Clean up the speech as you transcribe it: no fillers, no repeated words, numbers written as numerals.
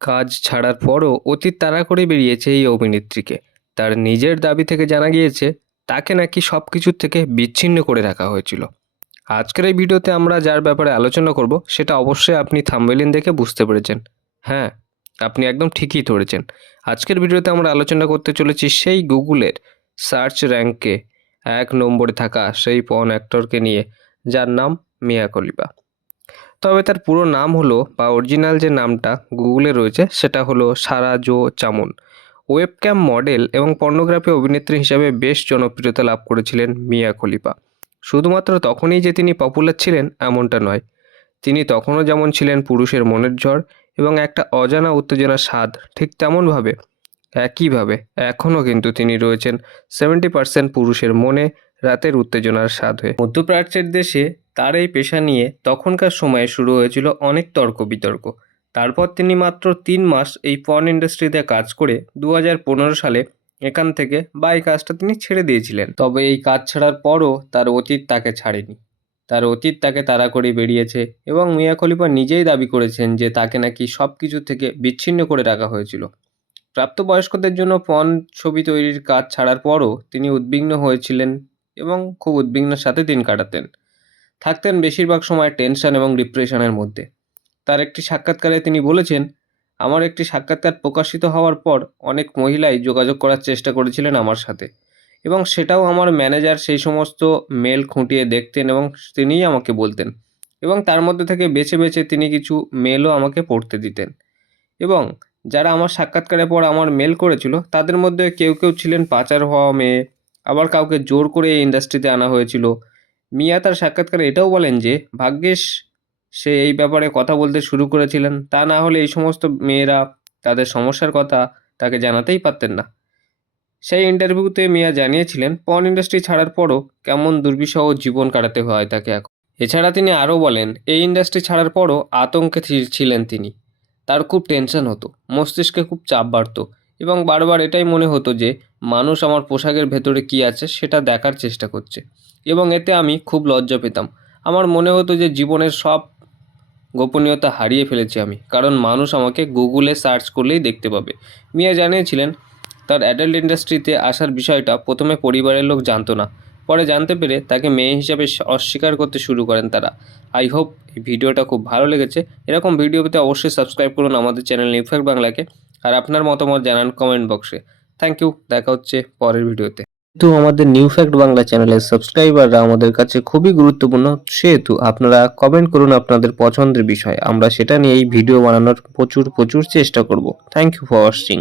কাজ ছাড়ার পরও অতীত তাড়া করে বেরিয়েছে এই অভিনেত্রীকে। তার নিজের দাবি থেকে জানা গিয়েছে তাকে নাকি সব কিছুর থেকে বিচ্ছিন্ন করে রাখা হয়েছিল। আজকের এই ভিডিওতে আমরা যার ব্যাপারে আলোচনা করব সেটা অবশ্যই আপনি থাম্বনেইল দেখে বুঝতে পেরেছেন। হ্যাঁ, আপনি একদম ঠিকই ধরেছেন। আজকের ভিডিওতে আমরা আলোচনা করতে চলেছি সেই গুগলের সার্চ র্যাঙ্কে ১ নম্বরে থাকা সেই পর্ন অ্যাক্টরকে নিয়ে, যার নাম মিয়া খলিফা। তবে তার পুরো নাম হলো বা অরিজিনাল যে নামটা গুগলে রয়েছে সেটা হলো সারা জো চামুন। ওয়েবক্যাম মডেল এবং পর্নোগ্রাফি অভিনেত্রী হিসাবে বেশ জনপ্রিয়তা লাভ করেছিলেন মিয়া খলিফা। শুধুমাত্র তখনই যে তিনি পপুলার ছিলেন এমনটা নয়, তিনি তখনও যেমন ছিলেন পুরুষের মনের ঝড় এবং একটা অজানা উত্তেজনার স্বাদ, ঠিক তেমনভাবে একইভাবে এখনও কিন্তু তিনি রয়েছেন 70% পুরুষের মনে রাতের উত্তেজনার স্বাদ হয়ে। মধ্যপ্রাচ্যের দেশে তার এই পেশা নিয়ে তখনকার সময়ে শুরু হয়েছিল অনেক তর্ক বিতর্ক। তারপর তিনি মাত্র 3 মাস এই পর্ন ইন্ডাস্ট্রিতে কাজ করে 2015 সালে এখান থেকে এই কাজটা তিনি ছেড়ে দিয়েছিলেন। তবে এই কাজ ছাড়ার পরও তার অতীত তাকে ছাড়েনি। তার অতীত তাকে তাড়া করে বেরিয়েছে এবং মিয়া খলিফা নিজেই দাবি করেছেন যে তাকে নাকি সব কিছু থেকে বিচ্ছিন্ন করে রাখা হয়েছিল। প্রাপ্তবয়স্কদের জন্য পর্ন ছবি তৈরির কাজ ছাড়ার পরও তিনি উদ্বিগ্ন হয়েছিলেন এবং খুব উদ্বিগ্নের সাথে দিন কাটাতেন। থাকতেন বেশিরভাগ সময় টেনশন এবং ডিপ্রেশনের মধ্যে। তার একটি সাক্ষাৎকারে তিনি বলেছেন, আমার একটি সাক্ষাৎকার প্রকাশিত হওয়ার পর অনেক মহিলাই যোগাযোগ করার চেষ্টা করেছিলেন আমার সাথে এবং সেটাও আমার ম্যানেজার সেই সমস্ত মেল খুঁটিয়ে দেখতেন এবং তিনিই আমাকে বলতেন এবং তার মধ্যে থেকে বেছে বেছে তিনি কিছু মেলও আমাকে পড়তে দিতেন এবং যারা আমার সাক্ষাৎকারের পর আমার মেল করেছিল তাদের মধ্যে কেউ কেউ ছিলেন পাচার হওয়া মেয়ে, আবার কাউকে জোর করে এই ইন্ডাস্ট্রিতে আনা হয়েছিল। মিয়া তার সাক্ষাৎকারে এটাও বলেন যে ভাগ্যিস সে এই ব্যাপারে কথা বলতে শুরু করেছিলেন, তা না হলে এই সমস্ত মেয়েরা তাদের সমস্যার কথা তাকে জানাতেই পারতেন না। সেই ইন্টারভিউতে মিয়া জানিয়েছিলেন পর্ন ইন্ডাস্ট্রি ছাড়ার পরও কেমন দুর্বিষহ জীবন কাটাতে হয় তাকে এখন। এছাড়া তিনি আরও বলেন, এই ইন্ডাস্ট্রি ছাড়ার পরও আতঙ্কে ছিলেন তিনি। তার খুব টেনশন হতো, মস্তিষ্কে খুব চাপ বাড়তো এবং বারবার এটাই মনে হতো যে মানুষ আমার পোশাকের ভেতরে কী আছে সেটা দেখার চেষ্টা করছে এবং এতে আমি খুব লজ্জা পেতাম। আমার মনে হতো যে জীবনের সব গোপনীয়তা হারিয়ে ফেলেছি আমি, কারণ মানুষ আমাকে গুগলে সার্চ করলেই দেখতে পাবে। মিয়া জানিয়েছিলেন তার অ্যাডাল্ট ইন্ডাস্ট্রিতে আসার বিষয়টা প্রথমে পরিবারের লোক জানতো না, পরে জানতে পেরে তাকে মেয়ে হিসাবে অস্বীকার করতে শুরু করেন তারা। আই হোপ এই ভিডিওটা খুব ভালো লেগেছে। এরকম ভিডিও পেতে অবশ্যই সাবস্ক্রাইব করুন আমাদের চ্যানেল নিউ ফ্যাক্ট বাংলাকে, আর আপনার মতামত জানান কমেন্ট বক্সে। থ্যাংক ইউ, দেখা হচ্ছে পরের ভিডিওতে। কিন্তু আমাদের নিউ ফ্যাক্ট বাংলা চ্যানেলের সাবস্ক্রাইবাররা আমাদের কাছে খুবই গুরুত্বপূর্ণ, সেহেতু আপনারা কমেন্ট করুন আপনাদের পছন্দের বিষয়, আমরা সেটা নিয়ে এই ভিডিও বানানোর প্রচুর চেষ্টা করব। Thank you for watching.